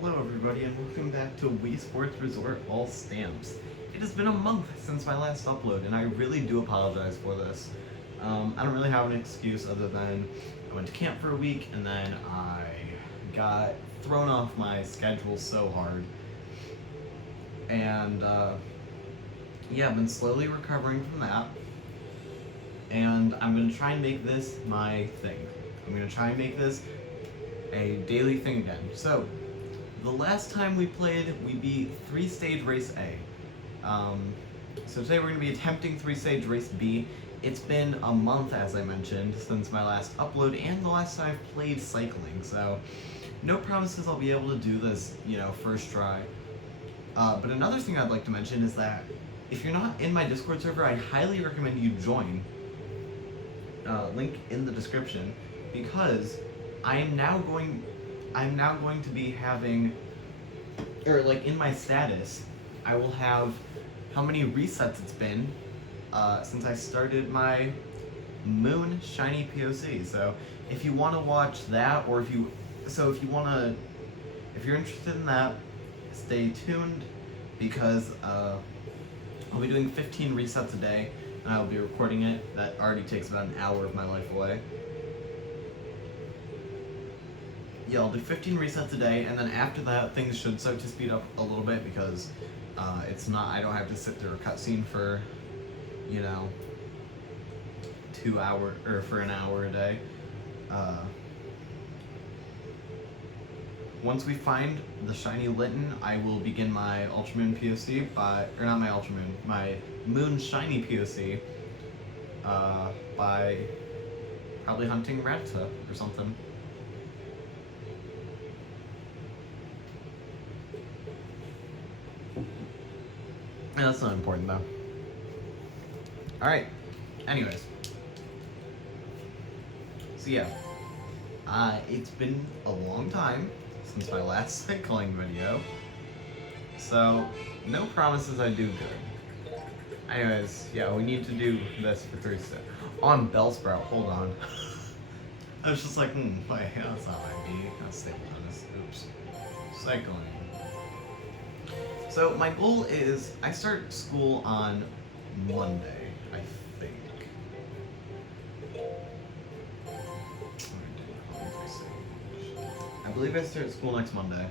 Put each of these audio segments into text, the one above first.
Hello everybody and welcome back to Wii Sports Resort All Stamps. It has been a month since my last upload and I really do apologize for this. I don't really have an excuse other than I went to camp for a week and then I got thrown off my schedule so hard. And yeah, I've been slowly recovering from that. And I'm going to try and make this my thing. I'm going to try and make this a daily thing again. So, the last time we played, we beat 3-stage race A. So today we're going to be attempting 3-stage race B. It's been a month, as I mentioned, since my last upload and the last time I've played cycling, so no promises I'll be able to do this, first try. But another thing I'd like to mention is that if you're not in my Discord server, I highly recommend you join. Link in the description, because I'm now going to be having, or like in my status, I will have how many resets it's been since I started my Moon Shiny POC. So if you want to watch that, or if you're interested in that, stay tuned, because I'll be doing 15 resets a day, and I'll be recording it. That already takes about an hour of my life away. Yeah, I'll do 15 resets a day, and then after that, things should start to speed up a little bit, because I don't have to sit through a cutscene for, 2 hours, or for an hour a day. Once we find the shiny Litten, I will begin my Ultramoon POC my Moon Shiny POC, by probably hunting Rattata or something. And that's not important though. Alright, anyways. So yeah, it's been a long time since my last cycling video, so no promises I do good. Anyways, yeah, we need to do this for 3 steps. On Bellsprout, hold on. I was just like, wait, that's not my B. That's stable tennis. Oops. Cycling. So my goal is, I start school on Monday, I think. I believe I start school next Monday.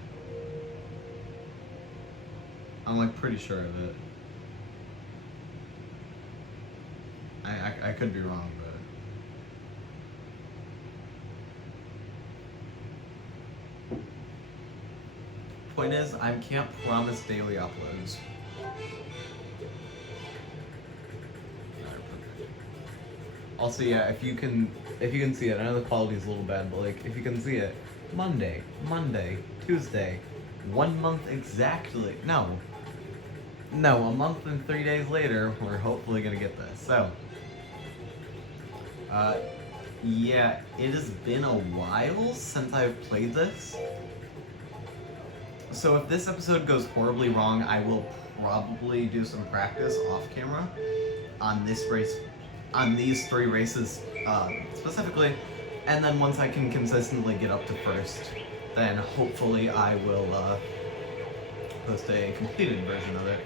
I'm like pretty sure of it. I could be wrong, but point is, I can't promise daily uploads. Also, yeah, if you can see it, I know the quality is a little bad, but like, if you can see it, Monday, Tuesday, 1 month exactly. No, a month and 3 days later, we're hopefully gonna get this. So, yeah, it has been a while since I've played this. So if this episode goes horribly wrong, I will probably do some practice off camera on this race, on these 3 races specifically, and then once I can consistently get up to first, then hopefully I will post a completed version of it.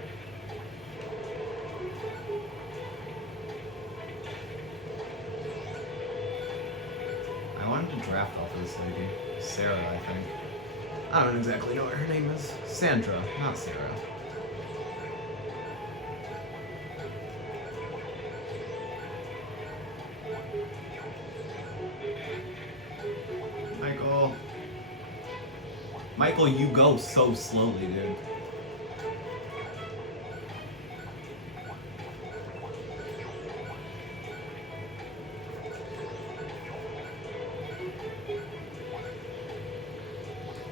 I wanted to draft off of this lady, Sarah, I think. I don't exactly know what her name is. Sandra, not Sarah. Michael, you go so slowly, dude.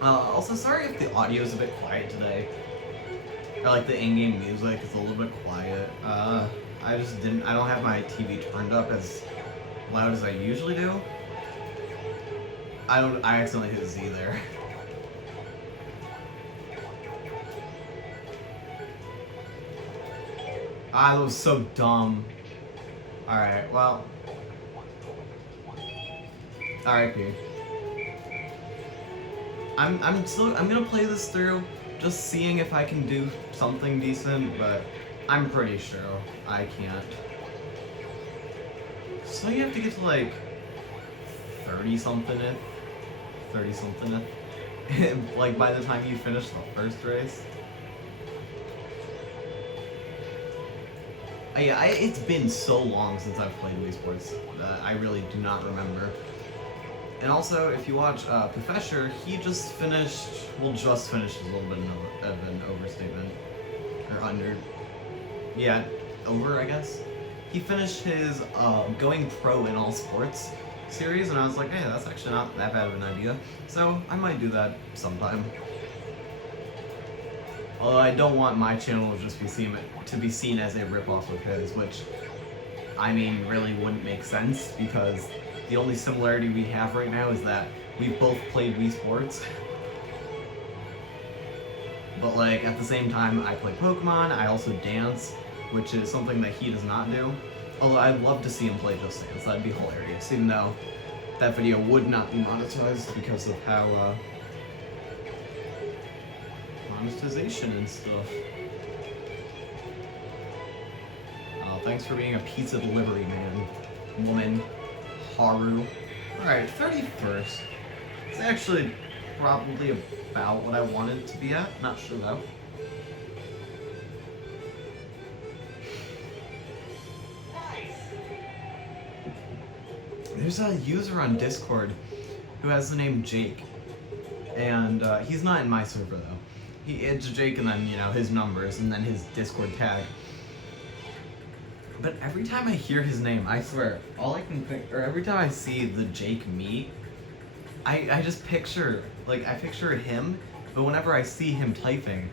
Also, sorry if the audio is a bit quiet today. Or like the in-game music is a little bit quiet. I don't have my TV turned up as loud as I usually do. I accidentally hit Z there. That was so dumb. Alright, well. R.I.P. I'm gonna play this through, just seeing if I can do something decent, but I'm pretty sure I can't. So you have to get to like 30 something it, like by the time you finish the first race. It's been so long since I've played Wii Sports that I really do not remember. And also, if you watch Professor, he just finished, well, just finished is a little bit of an overstatement. Or under. Yeah, over, I guess. He finished his Going Pro in All Sports series, and I was like, hey, that's actually not that bad of an idea. So, I might do that sometime. Although I don't want my channel to just be seen as a ripoff of his, which, I mean, really wouldn't make sense, because the only similarity we have right now is that we've both played Wii Sports. But like, at the same time, I play Pokemon, I also dance, which is something that he does not do. Although I'd love to see him play Just Dance, that'd be hilarious, even though that video would not be monetized because of how, monetization and stuff. Oh, thanks for being a pizza delivery man, woman, Haru. Alright, 31st. It's actually probably about what I wanted it to be at, not sure though. There's a user on Discord who has the name Jake, and he's not in my server though. It's Jake and then, you know, his numbers and then his Discord tag. But every time I hear his name, I swear, all I can think, or every time I see the Jake me, I just picture, like, I picture him, but whenever I see him typing,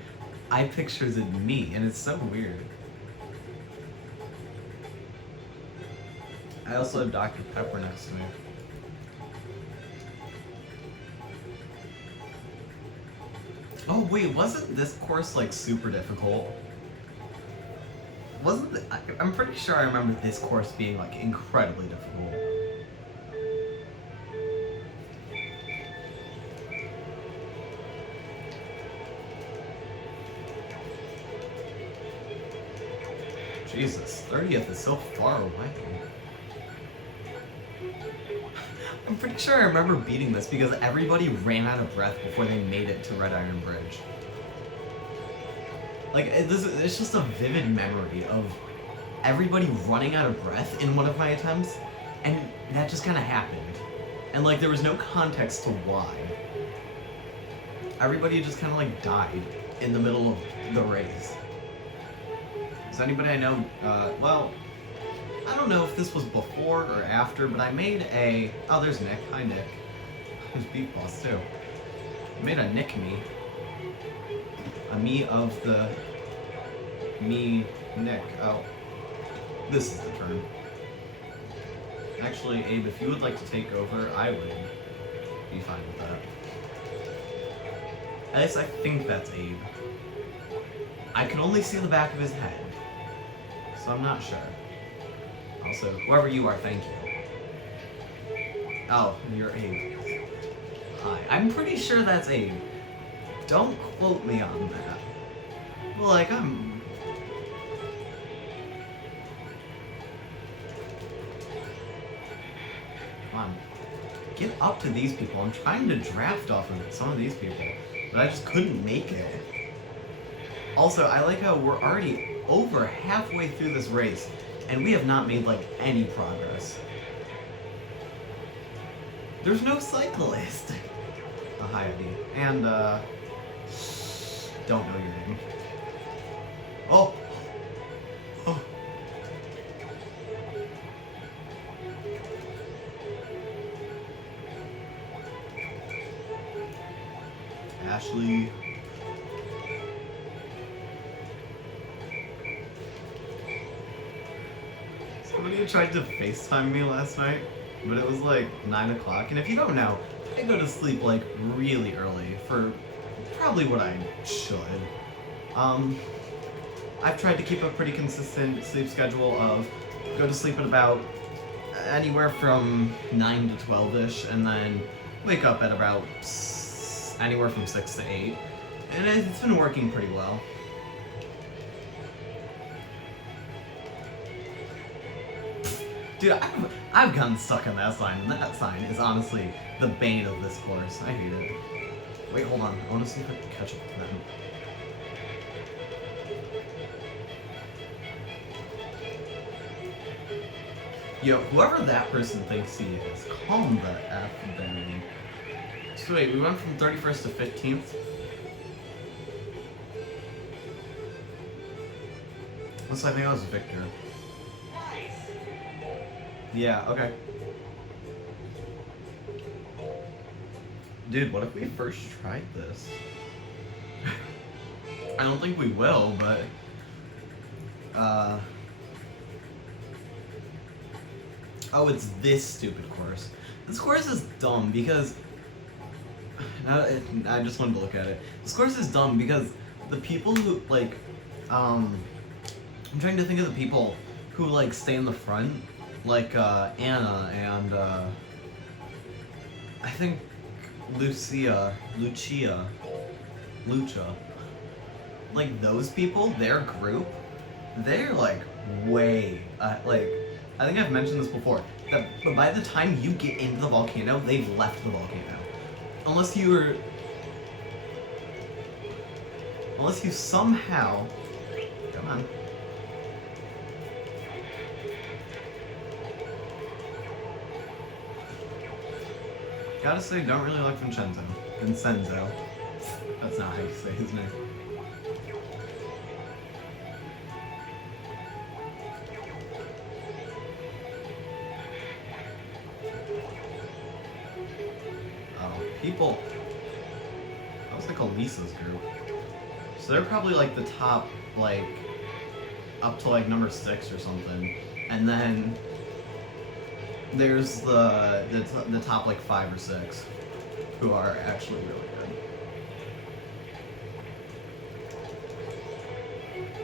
I picture it me, and it's so weird. I also have Dr. Pepper next to me. Oh wait, wasn't this course like super difficult? I'm pretty sure I remember this course being like incredibly difficult. Jesus, 30th is so far away. I'm pretty sure I remember beating this because everybody ran out of breath before they made it to Red Iron Bridge. Like, it's just a vivid memory of everybody running out of breath in one of my attempts, and that just kind of happened. And, like, there was no context to why. Everybody just kind of, like, died in the middle of the race. Does anybody I know, well, I don't know if this was before or after, but I made a... Oh, there's Nick. Hi, Nick. There's Beat Boss, too. I made a Nick me. A me of the... Me... Nick. Oh. This is the turn. Actually, Abe, if you would like to take over, I would be fine with that. At least I think that's Abe. I can only see the back of his head, so I'm not sure. Also, whoever you are, thank you. Oh, you're Abe. Hi. I'm pretty sure that's Abe. Don't quote me on that. Like, I'm... Come on. Get up to these people. I'm trying to draft off of some of these people, but I just couldn't make it. Also, I like how we're already over halfway through this race, and we have not made, like, any progress. There's no cyclist! Oh, hi, Eddie. And, don't know your name. Oh! Oh! Ashley... Somebody tried to FaceTime me last night, but it was like 9 o'clock, and if you don't know, I go to sleep like really early for probably what I should. I've tried to keep a pretty consistent sleep schedule of go to sleep at about anywhere from 9 to 12-ish, and then wake up at about anywhere from 6 to 8. And it's been working pretty well. Dude, I've gotten stuck on that sign, and that sign is honestly the bane of this course. I hate it. Wait, hold on. I want to see if I can catch up with them. Yo, whoever that person thinks he is, calm the F down. So wait, we went from 31st to 15th? Looks like I think that was Victor. Yeah, okay. Dude, what if we first tried this? I don't think we will, but... Oh, it's this stupid course. This course is dumb because... I just wanted to look at it. This course is dumb because the people who, like... I'm trying to think of the people who, like, stay in the front. Like, Anna and, I think Lucia. Like, those people, their group, they're, like, way, like, I think I've mentioned this before, that but by the time you get into the volcano, they've left the volcano. Unless you somehow, come on. Gotta say, don't really like Vincenzo. That's not how you say his name. Oh, people. That was like Elisa's group. So they're probably like the top, like, up to like number 6 or something. And then there's the top like 5 or 6 who are actually really good.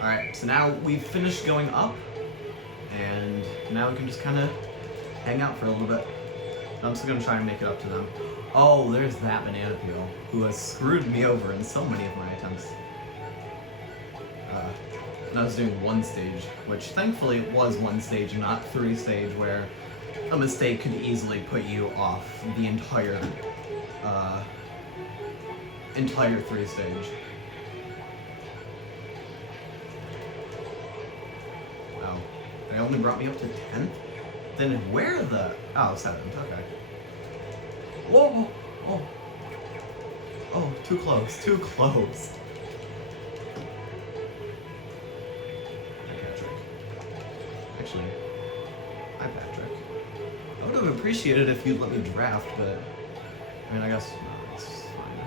Alright, so now we've finished going up, and now we can just kind of hang out for a little bit. I'm still going to try and make it up to them. Oh, there's that banana peel, who has screwed me over in so many of my attempts. And I was doing 1 stage, which thankfully it was 1 stage and not 3 stage, where a mistake could easily put you off the entire 3 stage. Oh, they only brought me up to 10th? Then where the... Oh, 7th, okay. Whoa! Oh! Oh, too close, too close. Actually, hi Patrick. I would have appreciated if you'd let me draft, but I mean, I guess no, it's fine.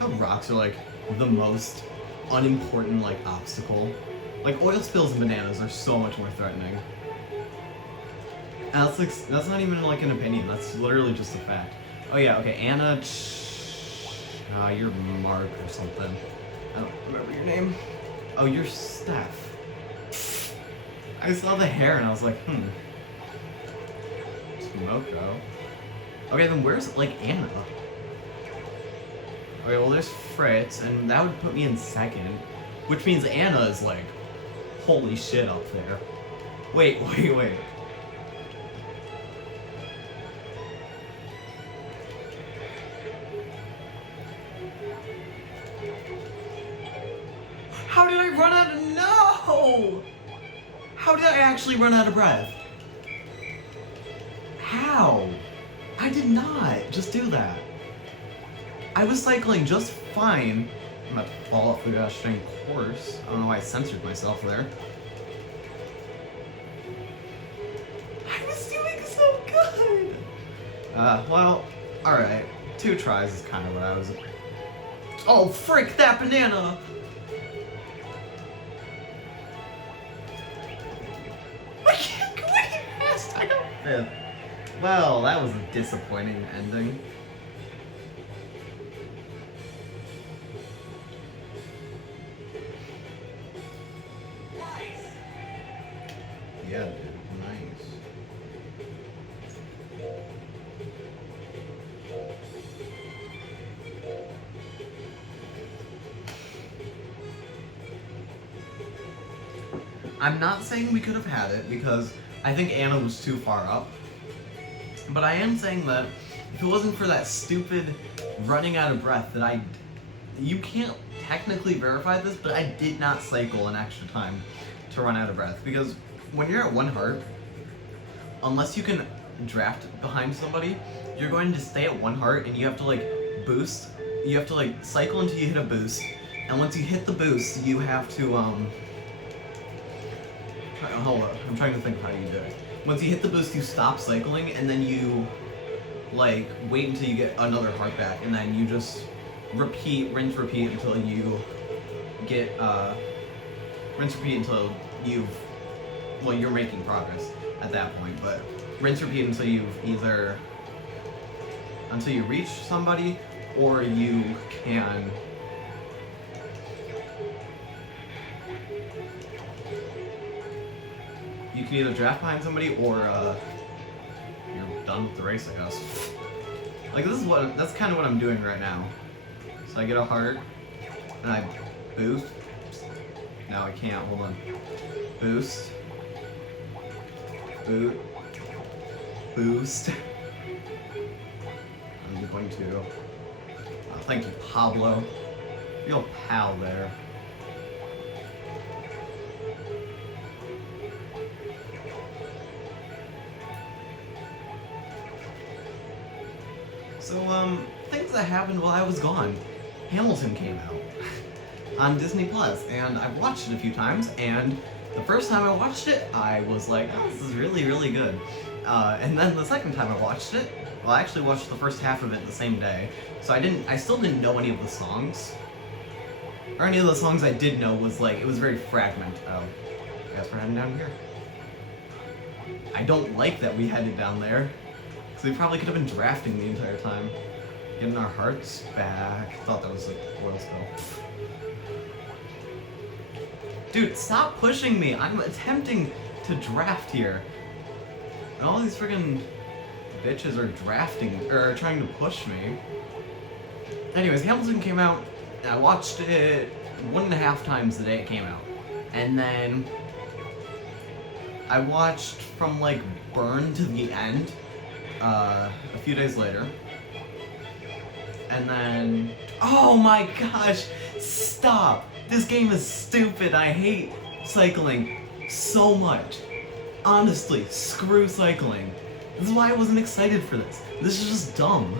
How rocks are like the most unimportant like obstacle. Like oil spills and bananas are so much more threatening. And that's not even like an opinion. That's literally just a fact. Oh yeah, okay, Anna. You're Mark or something. I don't remember your name. Oh, you're Steph. I saw the hair and I was like, Smoko. Okay, then where's, like, Anna? Okay, well, there's Fritz, and that would put me in 2nd, which means Anna is, like, holy shit up there. Wait. How did I run out of... No! How did I actually run out of breath? How? I did not just do that. I was cycling just fine. I'm about to fall off the gosh dang course. I don't know why I censored myself there. I was doing so good! Well, alright. 2 tries is kind of what I was... Oh, frick that banana! Well, that was a disappointing ending. Yeah, dude, nice. I'm not saying we could have had it because I think Anna was too far up. But I am saying that if it wasn't for that stupid running out of breath that you can't technically verify this, but I did not cycle an extra time to run out of breath. Because when you're at 1 heart, unless you can draft behind somebody, you're going to stay at 1 heart and you have to like boost. You have to like cycle until you hit a boost. And once you hit the boost, you have to, hold up, I'm trying to think of how you do it. Once you hit the boost, you stop cycling, and then you, like, wait until you get another heart back, and then you just rinse, repeat until you get, rinse, repeat until you're making progress at that point, but rinse, repeat until you reach somebody, or you can either draft behind somebody or you're done with the race, I guess. Like that's kind of what I'm doing right now. So I get a heart and I boost. Now I can't, hold on. Boost. Boost. I'm going to, thank you, Pablo. Real pal there. So, things that happened while I was gone. Hamilton came out on Disney Plus, and I've watched it a few times, and the first time I watched it, I was like, oh, this is really, really good. And then the second time I watched it, well, I actually watched the first half of it the same day, so I still didn't know any of the songs. Or any of the songs I did know was like, it was very fragmented. Oh, I guess we're heading down here. I don't like that we headed down there. So we probably could have been drafting the entire time. Getting our hearts back. Thought that was a oil spill. Dude, stop pushing me! I'm attempting to draft here. And all these friggin' bitches are drafting, or trying to push me. Anyways, Hamilton came out, and I watched it 1.5 times the day it came out. And then I watched from like Burn to the end. A few days later, and then, oh my gosh, stop! This game is stupid. I hate cycling so much. Honestly, screw cycling. This is why I wasn't excited for this. This is just dumb.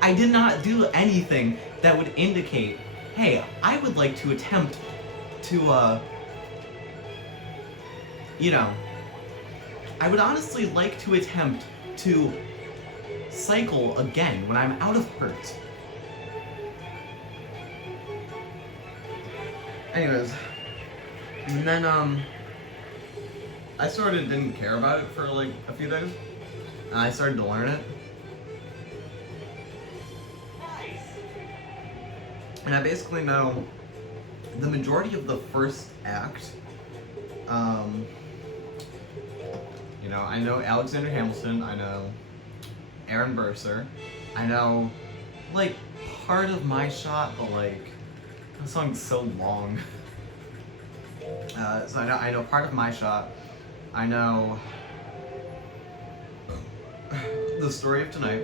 I did not do anything that would indicate, hey, I would like to attempt to, you know, I would honestly like to attempt to cycle again when I'm out of hurt. Anyways, and then I sort of didn't care about it for like a few days, and I started to learn it. And I basically know the majority of the first act. You know, I know Alexander Hamilton, I know Aaron Burser, I know, like, part of My Shot, but, like, the song's so long. So I know part of My Shot, I know The Story of Tonight,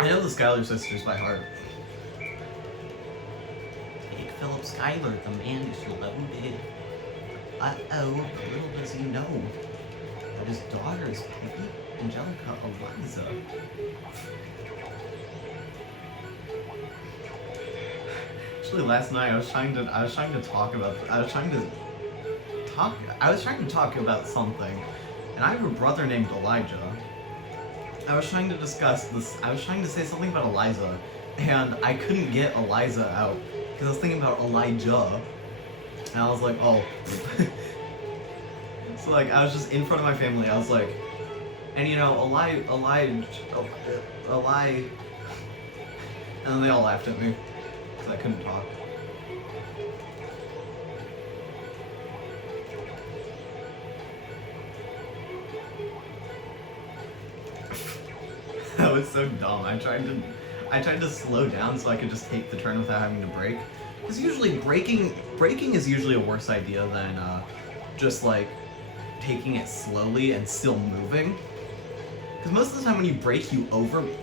I know the Schuyler Sisters by heart. Take Philip Schuyler, the man who's loaded. Uh-oh, little does he know that his daughters, Peggy, Angelica, Eliza. Actually, last night I was trying to talk about something, and I have a brother named Elijah. I was trying to discuss this. I was trying to say something about Eliza, and I couldn't get Eliza out because I was thinking about Elijah, and I was like, oh. So like I was just in front of my family. I was like, and you know, Eli, and then they all laughed at me because I couldn't talk. That was so dumb. I tried to slow down so I could just take the turn without having to brake. Because usually braking is usually a worse idea just like taking it slowly and still moving. Because most of the time when you brake, you overbrake,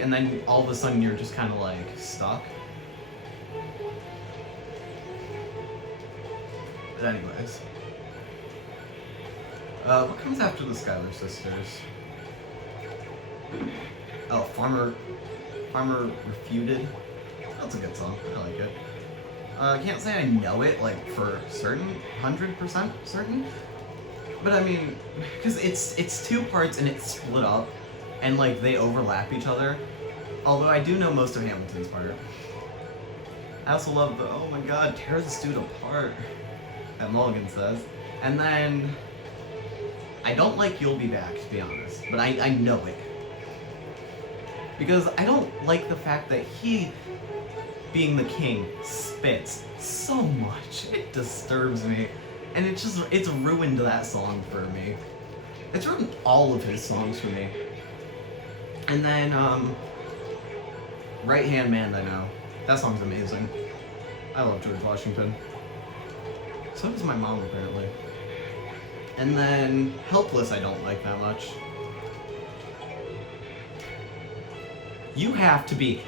and then all of a sudden you're just kind of like stuck. But anyways, what comes after the Schuyler Sisters? Oh, Farmer Refuted. That's a good song. I like it. I can't say I know it like for certain, 100% certain. But I mean, because it's two parts and it's split up, and like they overlap each other. Although I do know most of Hamilton's part. I also love the oh my god, tear this dude apart, that Mulligan says. And then I don't like You'll Be Back, to be honest, but I know it. Because I don't like the fact that he, being the king, spits so much. It disturbs me. And it's ruined that song for me. It's ruined all of his songs for me. And then, Right Hand Man, I know. That song's amazing. I love George Washington. So does my mom, apparently. And then, Helpless I don't like that much. You have to be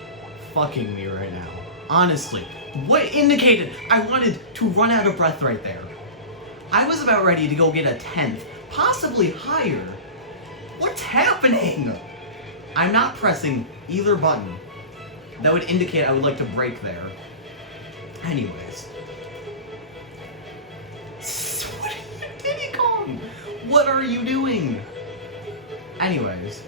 fucking me right now. Honestly, what indicated I wanted to run out of breath right there? I was about ready to go get a 10th, possibly higher. What's happening? I'm not pressing either button. That would indicate I would like to break there. Anyways. Diddy Kong! What are you doing? Anyways.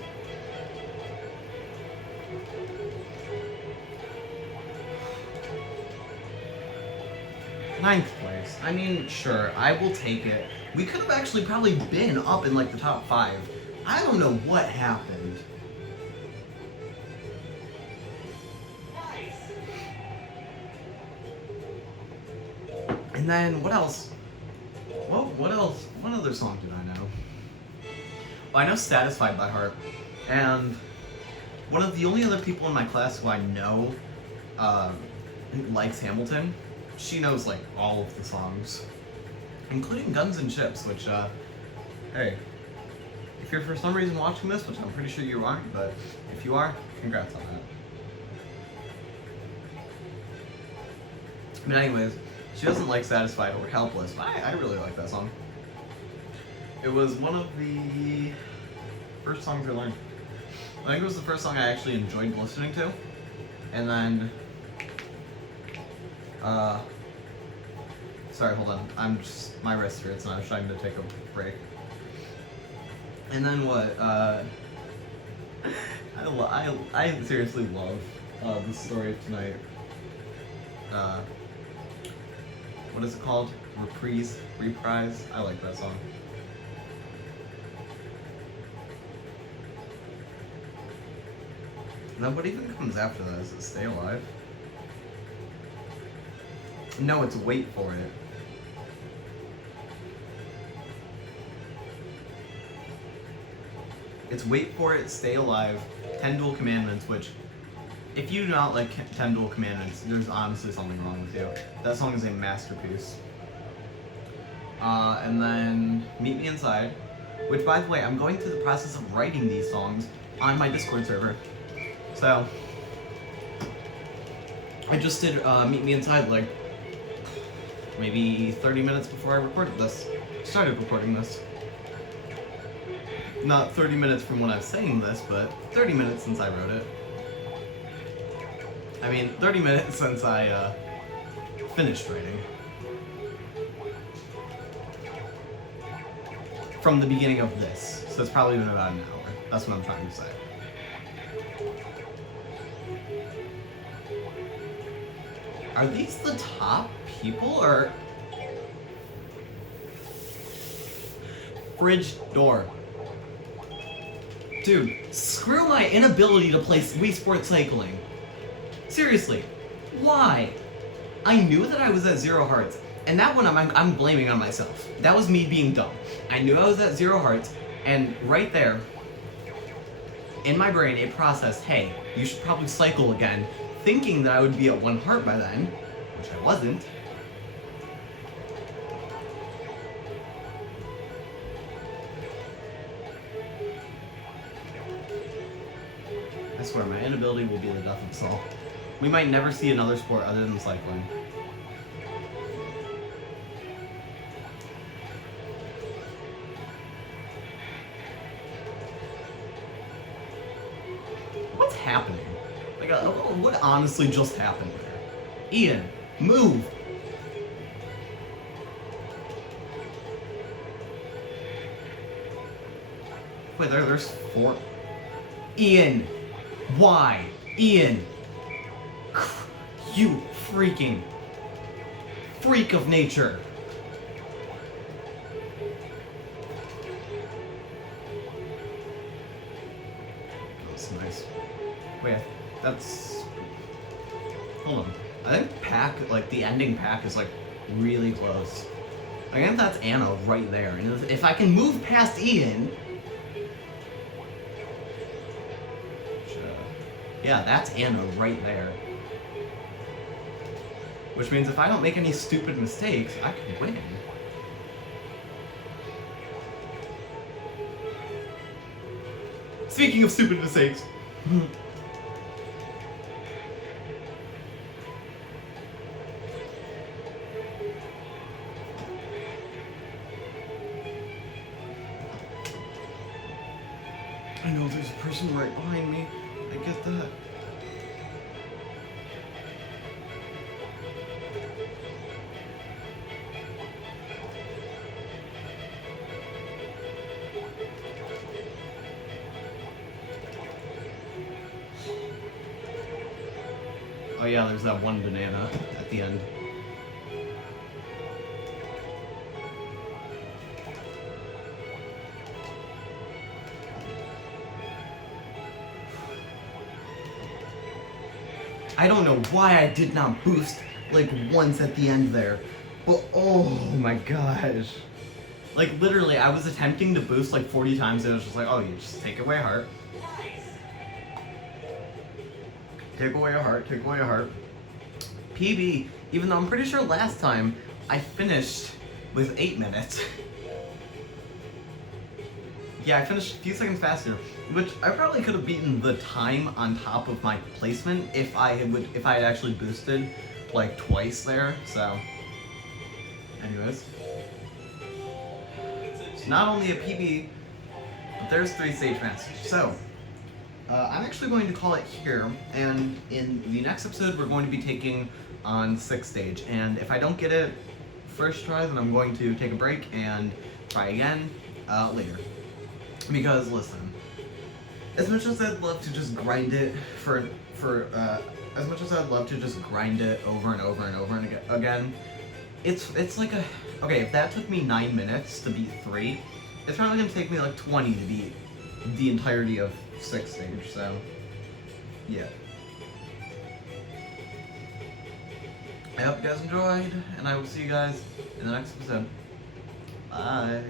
Ninth place. I mean, sure, I will take it. We could have actually probably been up in like the top 5. I don't know what happened. And then what else? Well, what else? What other song did I know? Well, I know Satisfied by Heart. And one of the only other people in my class who I know likes Hamilton. She knows like all of the songs, including Guns and Chips, which, hey, if you're for some reason watching this, which I'm pretty sure you aren't, but if you are, congrats on that. But anyways, she doesn't like Satisfied or Helpless, but I really like that song. It was one of the first songs I learned. I think it was the first song I actually enjoyed listening to, and then sorry, hold on. My wrist hurts and I was trying to take a break. And then what, I seriously love, the story of tonight. What is it called? Reprise? I like that song. And then what even comes after that? Is it Stay Alive? No, it's Wait For It. It's Wait For It, Stay Alive, 10 Dual Commandments, which, if you do not like 10 Dual Commandments, there's honestly something wrong with you. That song is a masterpiece. And then Meet Me Inside, which, by the way, I'm going through the process of writing these songs on my Discord server. So, I just did Meet Me Inside like maybe 30 minutes before I started recording this. Not 30 minutes from when I was saying this, but 30 minutes since I wrote it. I mean, 30 minutes since I finished writing. From the beginning of this. So it's probably been about an hour. That's what I'm trying to say. Are these the top people, or... Fridge door. Dude, screw my inability to play Wii Sports Cycling. Seriously, why? I knew that I was at 0 hearts, and that one I'm blaming on myself. That was me being dumb. I knew I was at 0 hearts, and right there, in my brain, it processed, hey, you should probably cycle again, thinking that I would be at 1 heart by then, which I wasn't. I swear, my inability will be the death of us all. We might never see another sport other than cycling. What's happening? Like, what honestly just happened there? Ian, move! Wait, there's 4. Ian! Why? Ian! You freaking freak of nature! That's nice. Wait, that's... Hold on. I think pack, like, the ending pack is, like, really close. I think that's Anna right there. And if I can move past Ian... Yeah, that's Anna right there. Which means if I don't make any stupid mistakes, I can win. Speaking of stupid mistakes. I know there's a person right behind me. I get that. Oh yeah, there's that one banana at the end. I don't know why I did not boost, like, once at the end there. But, oh my gosh. Like, literally, I was attempting to boost, like, 40 times, and it was just like, oh, you just take away a heart. Take away a heart, take away a heart. PB, even though I'm pretty sure last time I finished with 8 minutes. Yeah, I finished a few seconds faster, which I probably could have beaten the time on top of my placement if I had actually boosted like twice there. So, anyways, not only a PB, but there's 3 stage masters. So, I'm actually going to call it here, and in the next episode, we're going to be taking on 6th stage. And if I don't get it first try, then I'm going to take a break and try again later. Because listen, as much as I'd love to just grind it as much as I'd love to just grind it over and over and over and again, it's like okay, if that took me 9 minutes to beat 3, it's probably gonna take me like 20 to beat the entirety of 6th stage. So yeah. I hope you guys enjoyed, and I will see you guys in the next episode. Bye.